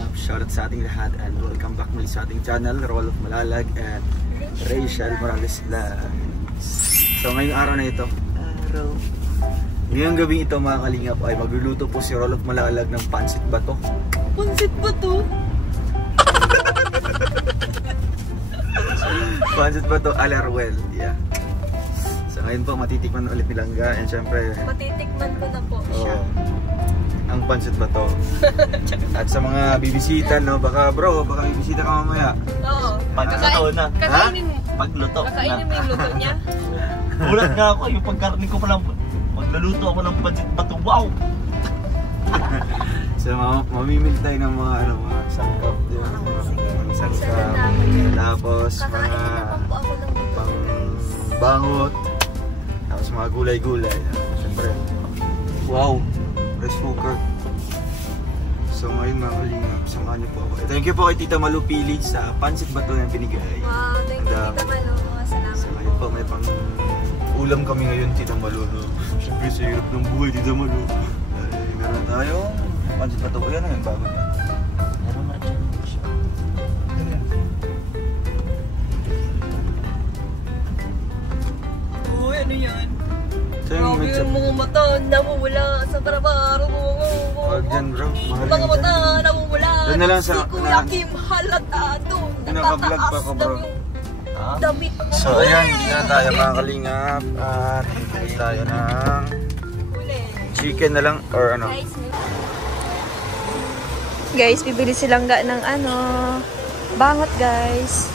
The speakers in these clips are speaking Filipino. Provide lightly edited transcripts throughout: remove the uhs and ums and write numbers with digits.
kalingap, shoutout sa ating lahat and welcome back muli sa ating channel, Rolf Malalag and Rachel Morales Vlogs. So ngayong araw na ito, ngayong gabi ito mga kalingap ay magluluto po si Rolf Malalag ng pansit bato. Pansit bato? Pansit bato alarwell, yeah. So ngayon po matitikman ulit ni Langga and syempre matitikman ko na po siya. Ang pansit bato. At sa mga bibisita, no, baka bibisita ka mamaya. Oo. Pagluto na. Kakainin mo. Pagluto na. Kakainin mo yung luto niya. Ulat nga ako, yung pagkarni ko palang magluluto ako ng pansit bato. Wow! So mamimili tayo ng mga mga sangkap, mga sangkap. Tapos mga pangbangot. Tapos mga gulay-gulay. Siyempre. Wow! Rice cooker. So ngayon mga kalingap, samahan niyo po ako. Thank you po kay Tita Malu Pili sa pansit bato na binigay. Wow, thank you Tita Malu. Salamat. So ngayon po may pang ulam kami ngayon Tita Malu. Siyempre sa hirap ng buhay Tita Malu. Meron tayo pansit bato ko yan ngayon bago na. Meron na dyan. Uy, ano yan? Grabe yung mga mata, namumula sa trabaho. Wag dyan bro, mahal mga mata, namumula. Doon na lang sa si Kuya Kim halata doon. Naka-vlog pa ako bro. Damit. So ayan, hindi na tayo mga kalingap. At bibili tayo ng chicken na lang or ano. Guys, bibili silang ng bangot guys.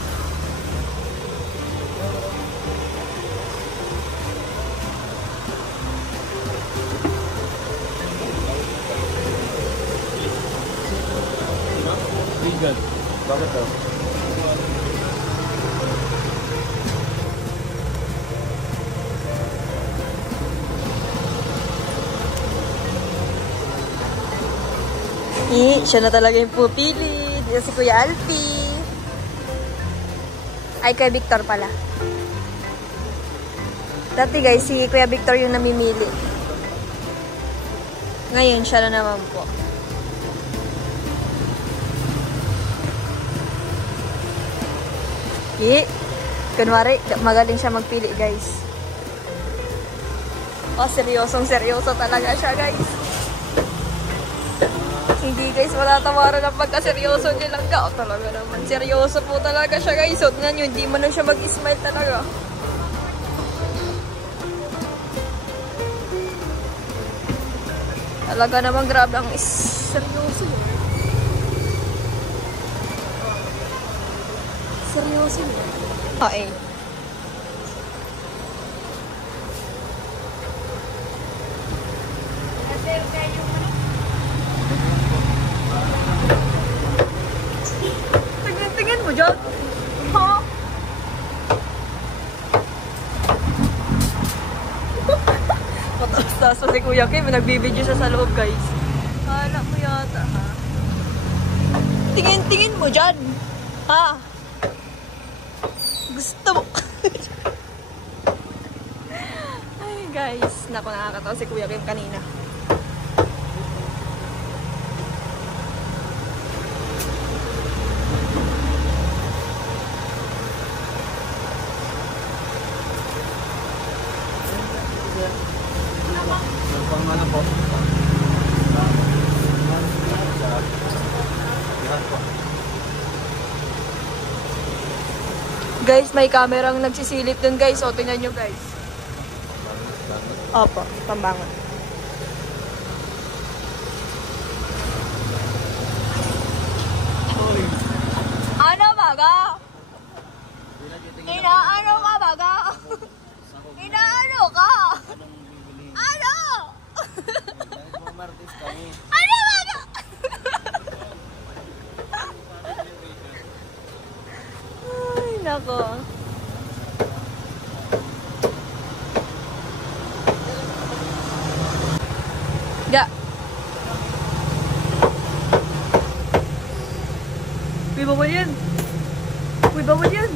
Bakit daw? Siya na talaga yung pupili. Dito si Kuya Alfie. Ay, kay Victor pala. Dati guys, si Kuya Victor yung namimili. Ngayon, siya na naman po. Kunwari, magaling siya magpili guys. Seryoso talaga siya guys. Hindi guys, matatawaran ang pagka-seryoso niya lang ka. Talaga naman, seryoso po talaga siya guys. So, tingnan nyo, hindi man lang siya mag-smile talaga. Talaga naman, grabe ang seryoso. Seryoso. Okay. Tingnan mo dyan. Ha? Mataas-taas pa si Kuya Kim. Nagbibideo siya sa loob guys. Kala mo yata ha. Tingin mo dyan. Ha? Gusto mo. Ay guys, naku, nakakatawa si Kuya Kim kanina. Pang ano po? Guys, may kamerang nagsisilip dun guys. O, tingnan nyo guys. Opo, pambangon. Ano baga? Inaano ka baga? Inaano ka? Ano? Ano baga? Ay, nako. Ga. Uy, bawal yan. Uy, bawal yan.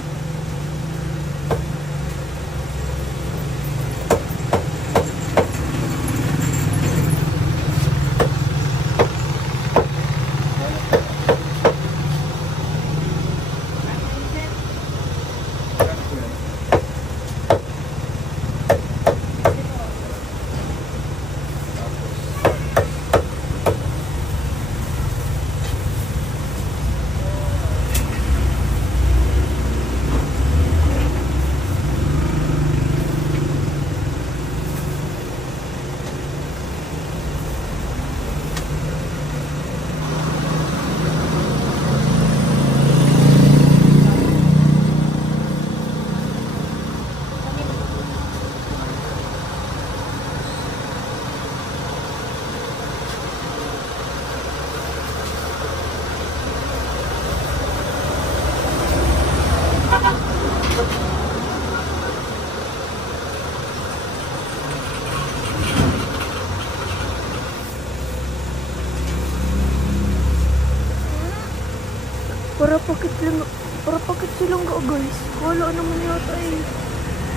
Para pakit silang ga, guys. Wala naman yata eh.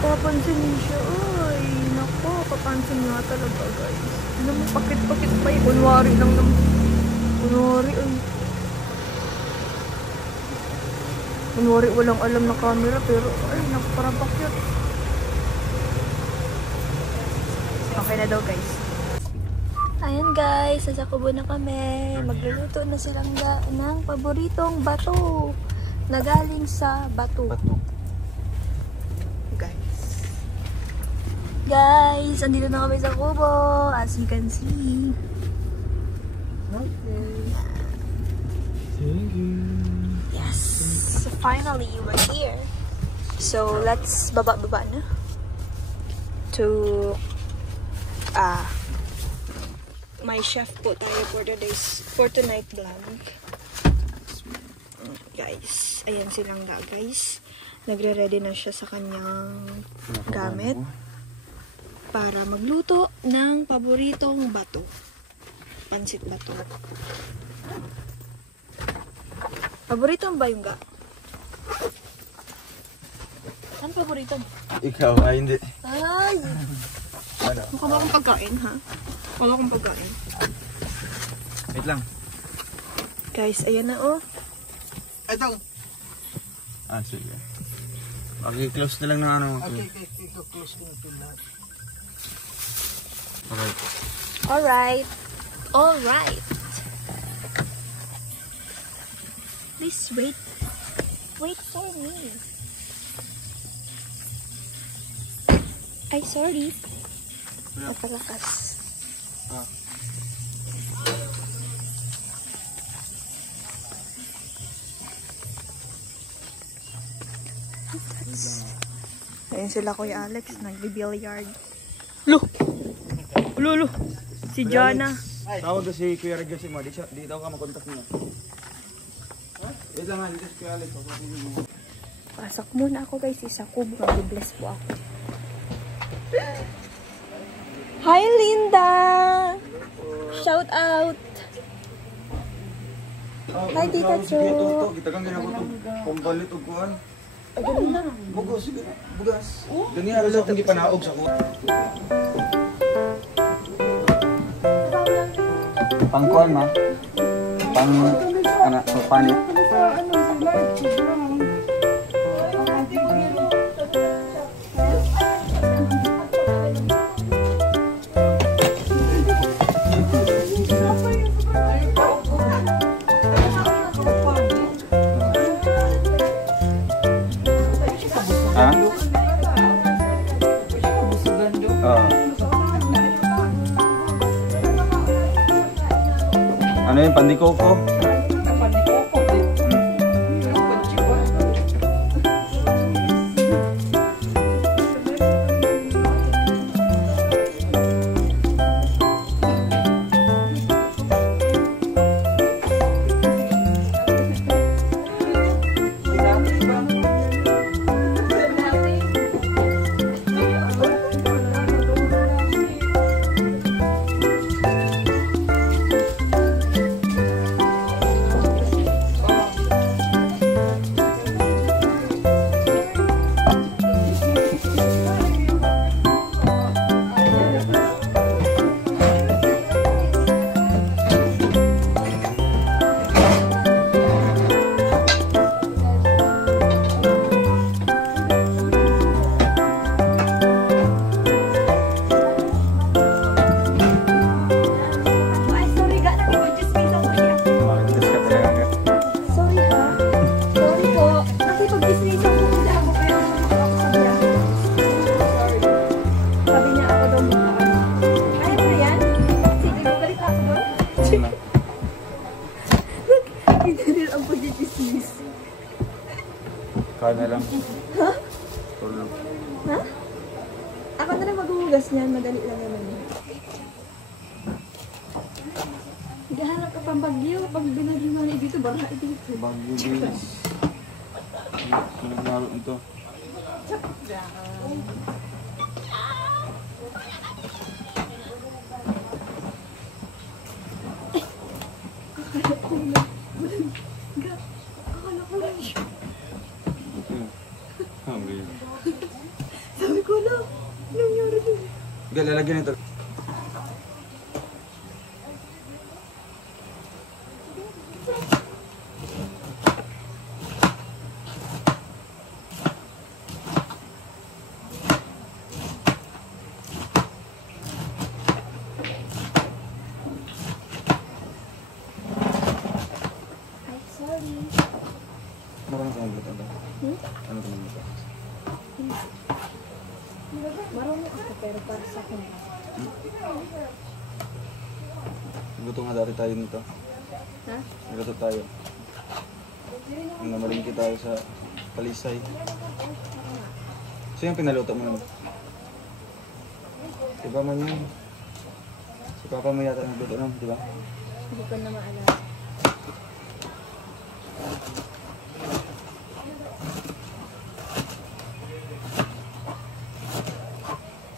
Papansinin siya. Ay, nako, papansin nga talaga, guys. Ano mo, pakit-pakit pa eh. Kunwari lang naman. Kunwari, ay. Kunwari, walang alam na camera, pero, ay, nako, parang pakit. Okay na daw, guys. Ayan, guys. Nasa kubo na kami. Magluluto na silang ng paboritong bato na galing sa bato. Guys, andito na kami sa kubo, as you can see. Okay. Thank you. Yes, so finally we're here. So let's baba na to my chef po tayo for tonight vlog. Guys, ayan silang guys. Nagre-ready na siya sa kanyang gamit para magluto ng paboritong bato. Pansit bato. Paborito ba yung ga? Ano paborito mo? Ikaw, ay hindi. Ay! Ano? Mukha ba akong pagkain, ha? Wala akong pagkain. Wait lang. Guys, ayan na, oh. Ito. Sige. Mag-close na lang ng ano. Okay, close ko na ito lahat. Alright. Alright. Please wait. Wait for me. Ay, sorry. Napalakas. Ayun sila Kuya Alex, nagbi-billiard. Lo! Si Jana. Tawag ko si Kuya Regis mo. Di daw ka makontak niya. Wait lang nga, dito si Kuya Alex. Pasok muna ako guys, isa kubo. Mag-bless po ako. Hi Linda! Shout out! Hi Tita Cho! Kita kang ginagawa ito. Pambalit o kuhan. Ay, ganun na. Bugas. Ganyan na lang hindi pa naog sa kuhan. Pangkuhan ma? Panit? Ano yung pandikoko? Kaya na lang. Ha? Tulog. Ha? Ako na lang maghuhugas niyan. Madali lang naman. Gahanap ka pang bagyo. Pag binagyo mo na dito, baka dito. Bagyo din. Sinaglaro ito. Akala Sige, lalagyan ito. Marunong ka magluto ba? Ano ka magluto? Marunong ako pero para sa akin. Luto nga dati tayo nito. Ha? Luto tayo. Nung namalingki tayo sa Palisay. So yung pinaluto mo naman? Diba man yun? Si Papa mo yata nagluto naman, diba? Hindi ko na maalala.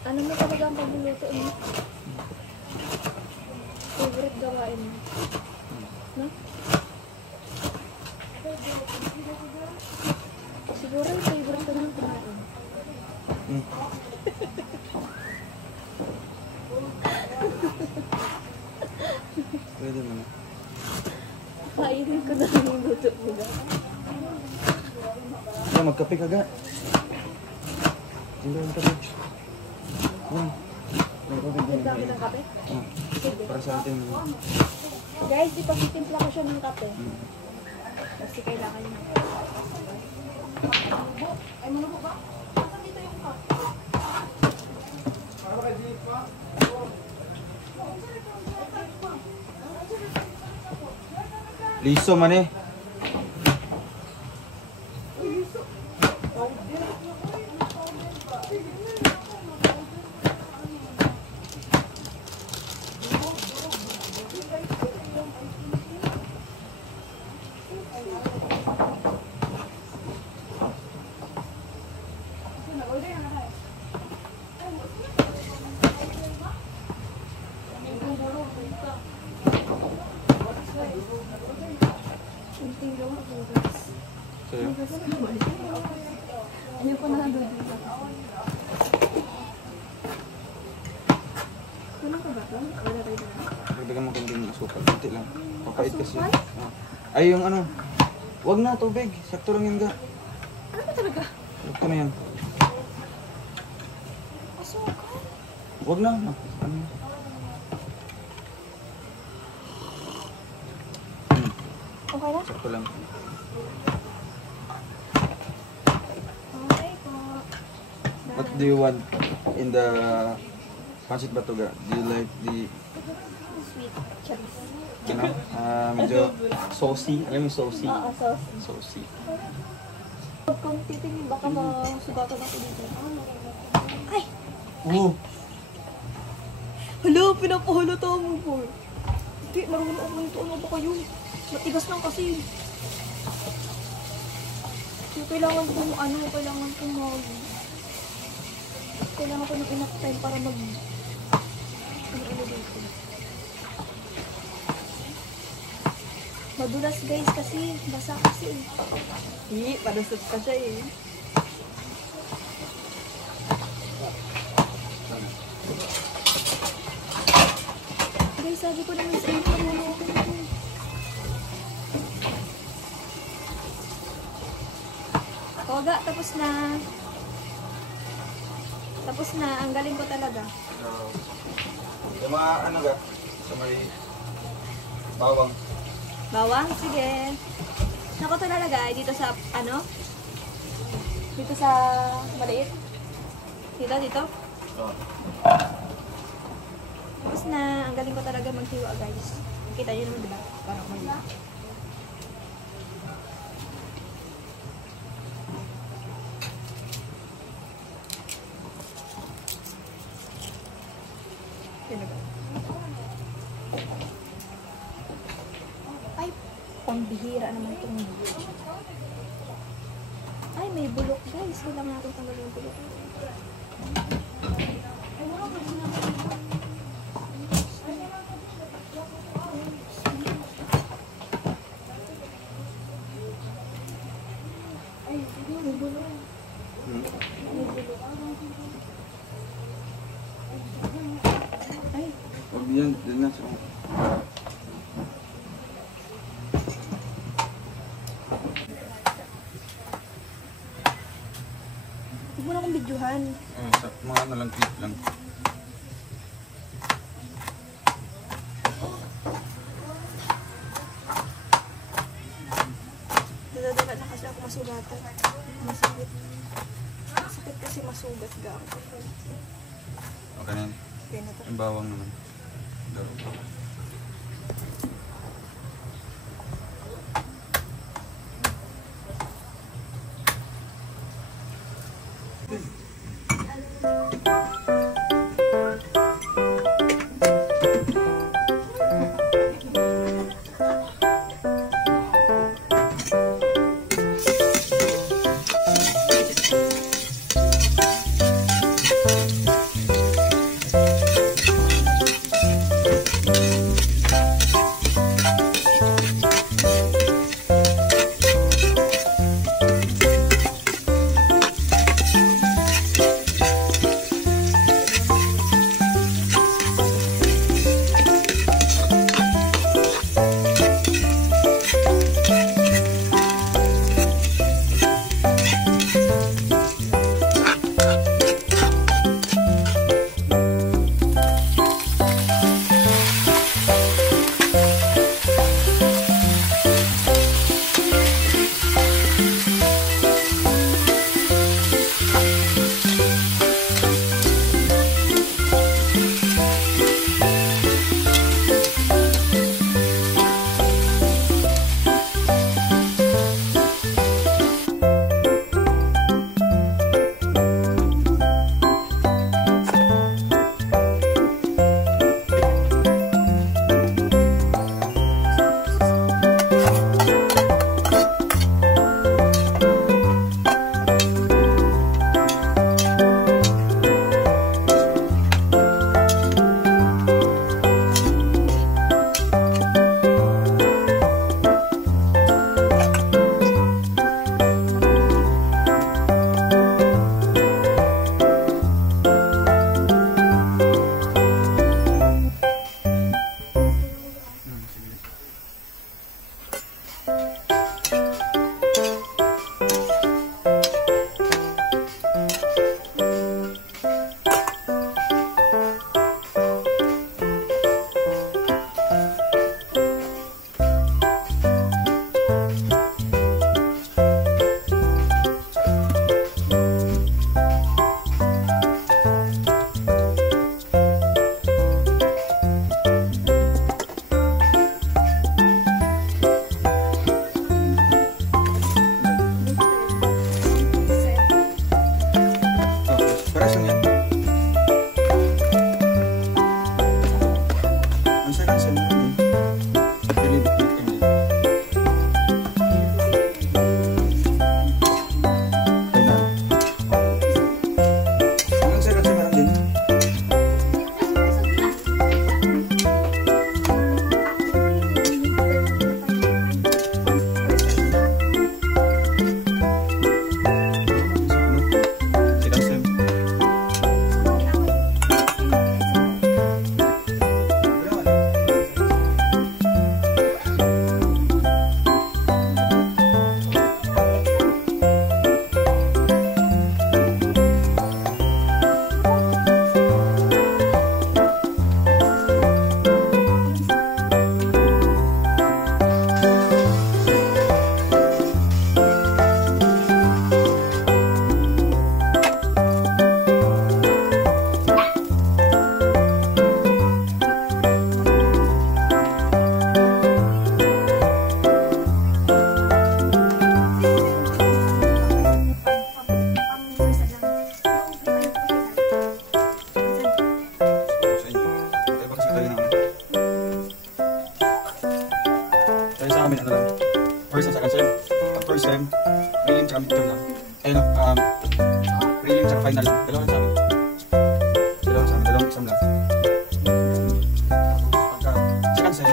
Ano mo talaga ang pagluluto mo? Favorite gawain mo? No? Siguro yung favorite ko naman kumain. Pwede mo na. Kainin ko na lang yung luto mo ga. Magkape ka ga. Hindi ang kape. Ang dami ng kape? Sige. Para sa atin. Guys, ipasitimpla ko siya ng kape. Kasi kailangan niya. Ay, malubo ba? Saan dito yung kape? Liso man eh. Sa'yo? Ayaw ko na doon. Kulang ka ba ito? Wala tayo doon. Dagdagan mo kung asukal. Kunti lang. Papait kasi. Ay, yung ano. Wag na, tubig. Sakto lang yan ga. Ano ba talaga? Sakto na yan. Asukal? Wag na. Ano? Okay na? Sakto lang. Okay po. What do you want in the pancit batuga? Do you like the, Sweet chorizo. ano, medyo saucy? Alam mo yung saucy? Oo, sauce. Saucy. Kung titingin, baka masugatan ako dito. Ay! Oo. Hala, pinapahalata mo po. Hindi, marunong ako nito. Ano ba kayo? Matigas lang kasi. So, kailangan ko ng enough time para ano dito. Madulas guys kasi, basa kasi. Hindi, padasot ka siya eh. Guys, sabi ko naman sa inyo, ano ako nito. Koga, tapos na. Tapos na, ang galing ko talaga. Yung mga ano ga? Sa may bawang. Bawang, sige. Nako to nalagay dito sa, ano? Dito sa maliit. Dito. Oo. Tapos na, ang galing ko talaga maghiwa guys. Kita nyo naman diba? Parang maliit. Ay, pambihira naman itong ay, may bulok guys. Kailangan natin tanggalin yung bulok. Ay, may bulok. May bulok. Yan, dun na. So. Huwag mo na akong videohan. Sa mga ano lang, clip lang. Dadadaga na kasi ako masugatan. Masakit. Masakit kasi masugat ga ako. Okay na yan. Okay na to. Yung bawang naman. final lang. Dalawang sa amin. Dalawang sa amin. Dalawang exam lang. Pagka second sem,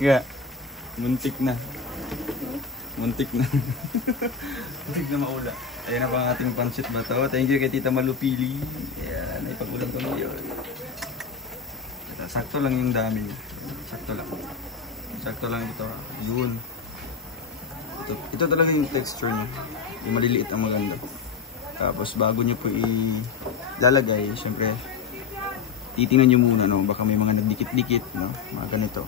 Ga. Muntik na. Muntik na. Muntik na maula. Ayan na pa ang ating pancit ba to. Thank you kay Tita Malupili. Ayan, ay pag-ulam ko ngayon. Sakto lang yung dami. Sakto lang. Sakto lang ito. Yun. Ito talaga yung texture niya. Yung maliliit ang maganda. Tapos bago nyo po ilalagay, syempre, titingnan nyo muna, no? Baka may mga nagdikit-dikit, no? Mga ganito.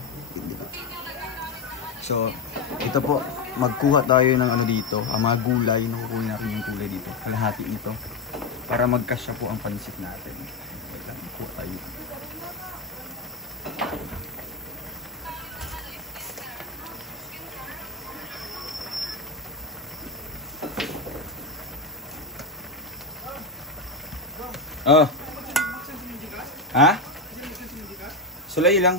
So, ito po, magkuha tayo ng ano dito, ang mga gulay, nakukuha natin yung gulay dito, kalahati nito, para magkasya po ang pansit natin. Wait lang, kuha tayo. Oh. Ha? Sulay lang.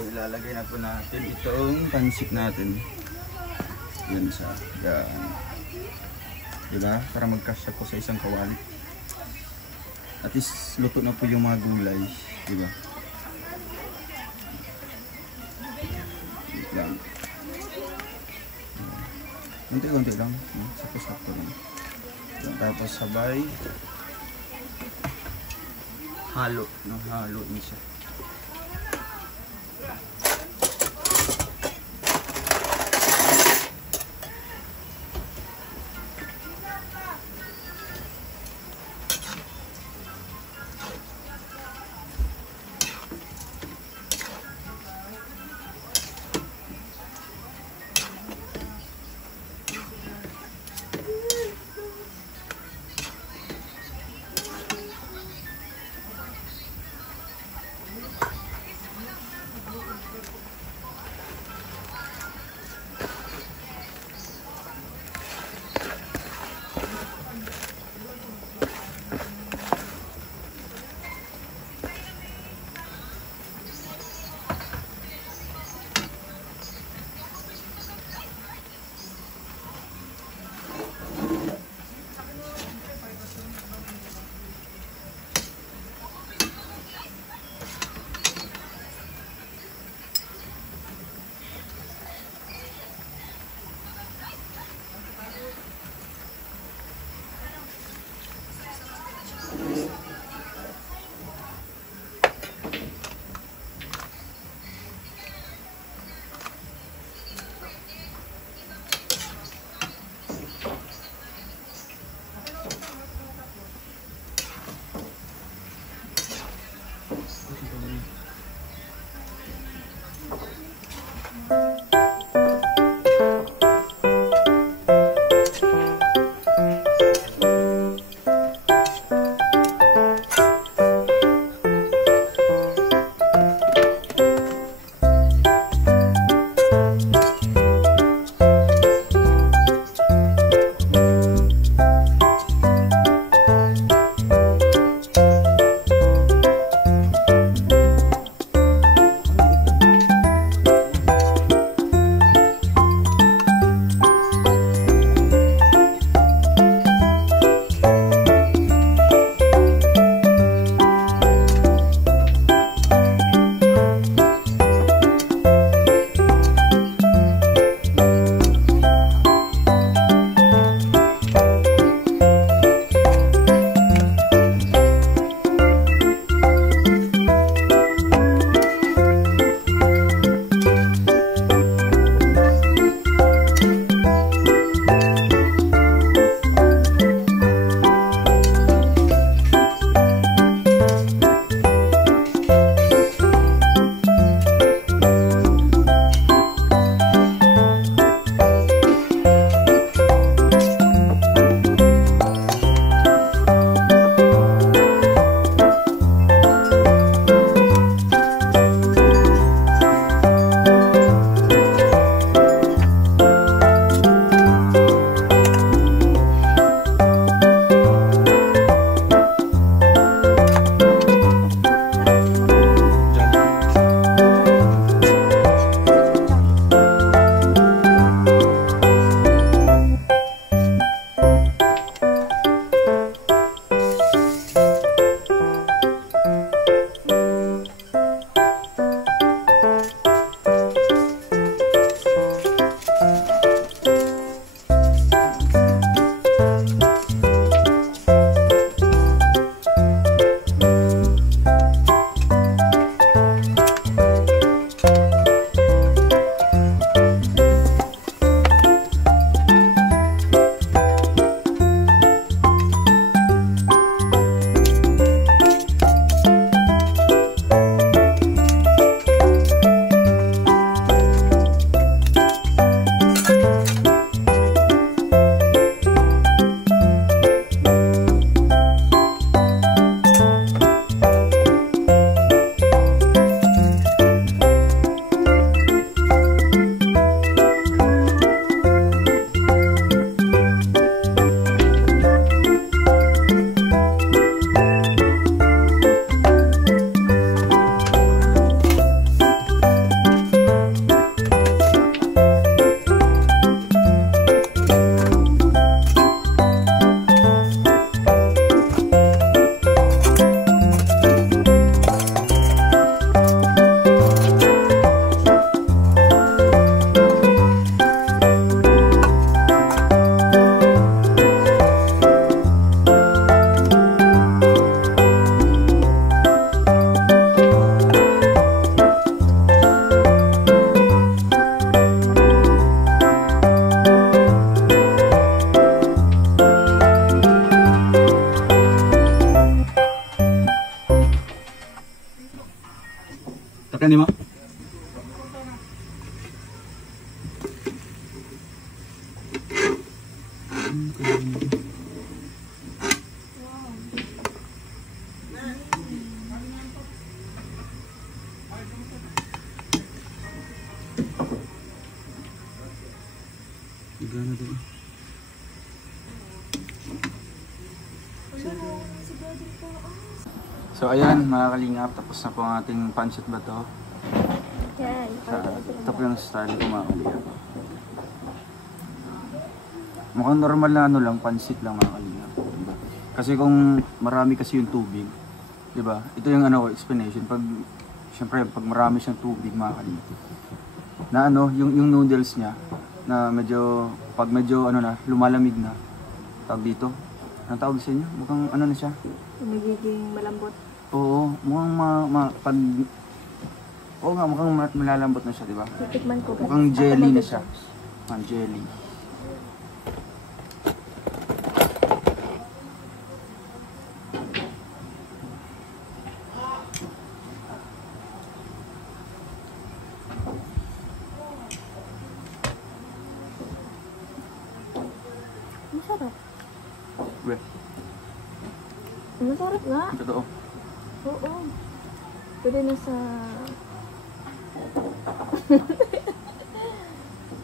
So, ilalagay na po natin itong pancit natin. Yan siya. Yan. Diba? Para magkasya po sa isang kawali. At least luto na po yung mga gulay. Diba? Yan. Kunti-kunti lang. Sakto-sakto lang. Tapos sabay halo. Halo niya siya. Gana din. So ayan mga kalingap, tapos na po ang ating pancit bato. Yan. Ito po yung style ko mga kalingap. Mukhang normal na ano lang, pancit lang mga kalingap. Diba? Kasi kung marami kasi yung tubig, diba? Ito yung ano, explanation. Pag, syempre, pag marami siyang tubig mga kalingap, na ano, yung noodles niya, na medyo, pag medyo ano na, lumalamig na, tawag dito. Anong tawag sa inyo? Mukhang ano na siya? Nagiging malambot. Oo, mukhang pag... Oo nga, mukhang malalambot na siya, di ba? Titikman ko. Mukhang jelly na siya. Mukhang jelly. Masarap. Well, Masarap nga. totoo. Oo. Pwede na sa...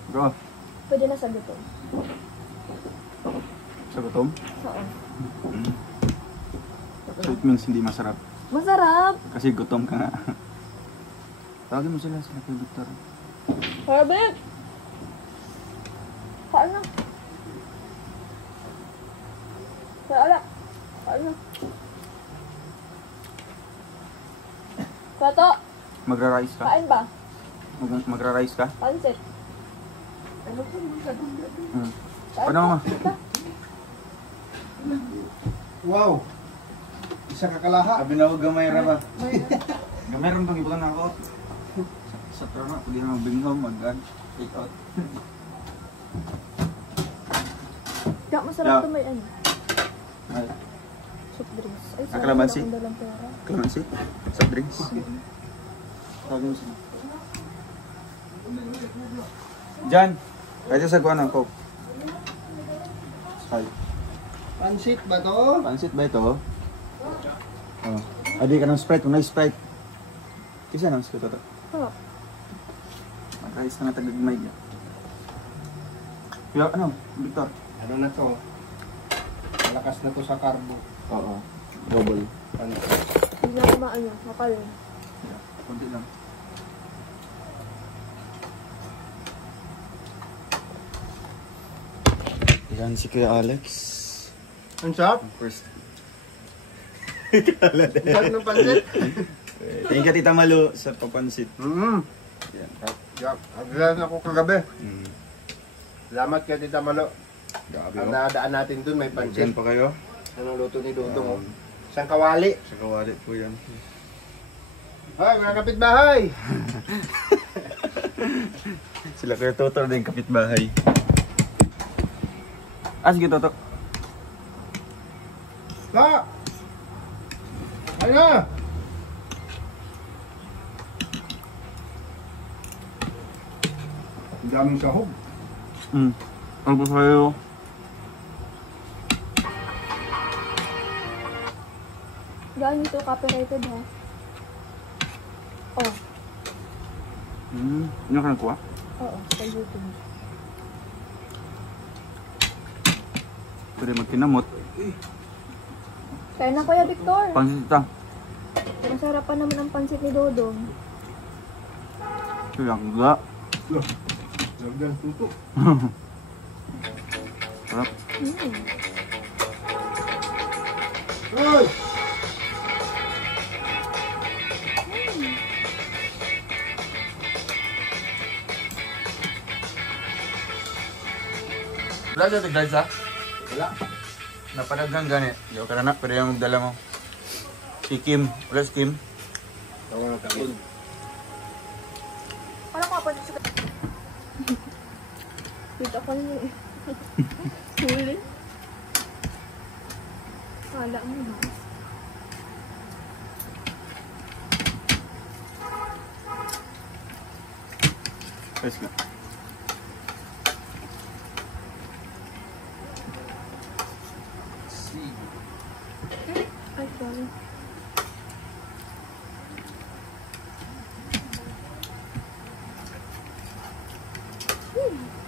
Bro, Pwede na sa gutom. sa gutom? Oo. So it means hindi masarap. Masarap! Kasi gutom ka nga. Tawagin mo sila kay Victor. Herbert! Paano? Paala. Paano? Pato! Magra-rice ka? Kain ba? Magra-rice ka? Pansit. Hmm. Paano nga? Wow! Isa kakalaha. Sabi na huwag gamayra ba? Gamayra bang ibutan na ako? Sa trama, pwede naman bring home, take out. Kaya masarap Yeah. ito may ano. Ay, Soft drinks. Ay, Ah, kalamansi? wala akong dalang pera. clemency? Soft drinks? Tawagin mo sila. Jan! Kahit sa kuha ng Coke. Hi. Pansit ba to? Pansit ba ito? Oh. Adi ka ng Sprite, kung na-Sprite. Kisa ng Sprite ito. Oo. Mag-rice ka na tagagmay. Kaya ano, Victor? Ano na to? Malakas na to sa carbo. Oo. Double. Pansit. Hindi na ako maano. Makalim. Kunti lang. Yan si Kuya Alex. Ang sarap? First. Ang sarap ng pansit. Thank you Tita Malu sa papansit. Mm-hmm. Yan. Aglan ako kagabi. Mm. Salamat kay Tita Malo. Grabe Ang oh. nadaan natin dun may pansit. Nandyan pa kayo? Anong luto ni Dudong? Isang kawali. Sa kawali po yan. Ay, mga kapitbahay! Sila Kuya Toto din kapitbahay. Ah, sige Toto. Pa! Ano na? Ang daming sahog. Ano po sa'yo? Gaan ito copyrighted ha. Oh. Ano ka nakuha? Oo. Sa YouTube. Pwede magkinamot. Kaya na Kuya Victor. Pansit ito. Masarap pa naman ang pansit ni Dodong. Kaya nga. Lagyan tuto. Sarap. Ay! Wala dito guys ha? Wala. Napanaghan gani. Yo ka na, pero yung dala mo. Si Kim. Wala si Kim. Tawa na kain. Ano ka pa dito? Dito ako niyo eh. Huli. Kala mo na. Let's go.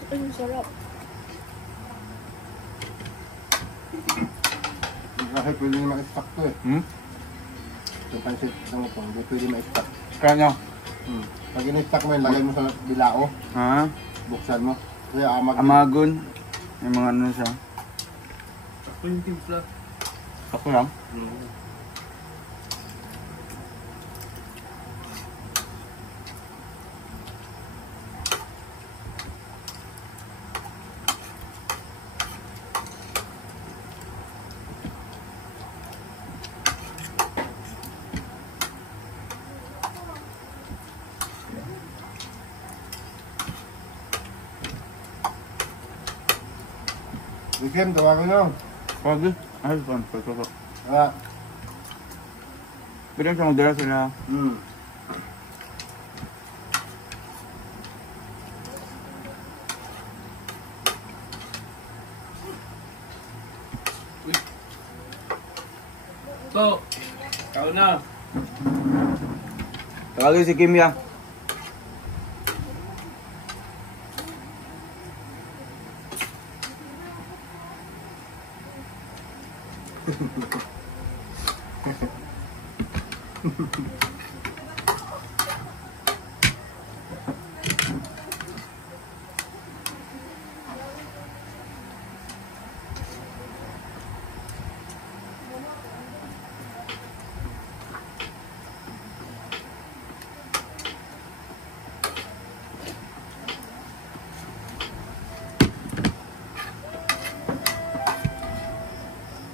Ang sarap. Kasi pwede ma-stock to eh. Yung pansit ng ito, hindi pwede ma-stock. Kaya nyo? Pag in-stock mo yun, lagay mo sa bilao, Ha? buksan mo. Kaya Amagon. May mga ano siya. Ako yung timpla. Ako lang. Weekend, tawagan nyo. Pwede. Ay, saan? Pwede. Ah, Pwede siya magdala sila. So, ikaw na. Tawagin si Kimya.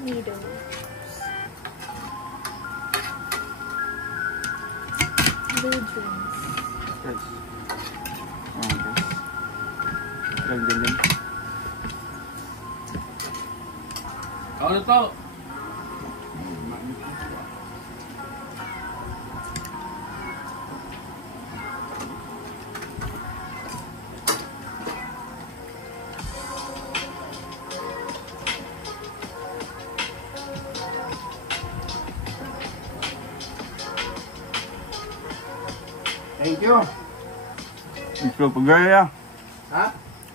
Needles. Blue drinks. Guys. Okay. Ganyan. Ikaw na to. thank you. Ito, pagdala. Ha?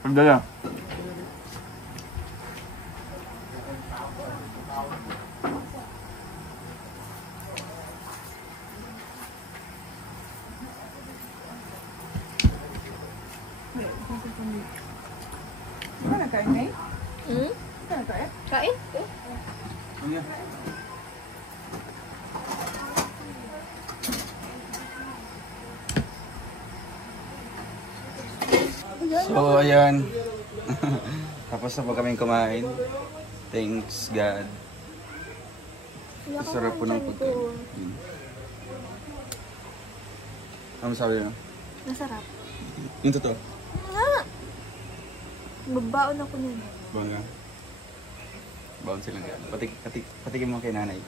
Pagdala. Hmm? Kain? So, ayan. Tapos na po kaming kumain. Thanks God. Sarap po ng pagkain. Ano sabi na? Masarap. Yung totoo. Ah! Magbaon ako nun. Bangga. Baon silang gan. Patikin mo kay nanay.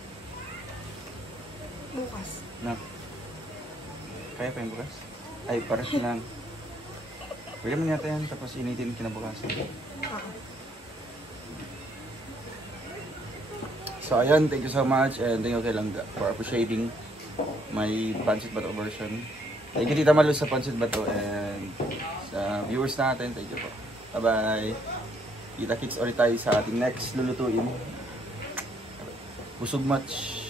Bukas. Na. Kaya pa yung bukas? Ay, pares lang. Pwede mo yata yan, tapos initin kinabukasan. So ayan, thank you so much and thank you kay Langga for appreciating my Pancit Bato version. Thank you Tita Malu sa Pancit Bato and sa viewers natin, thank you po. Bye bye! Kita-kits ulit tayo sa ating next lulutuin. Busog much!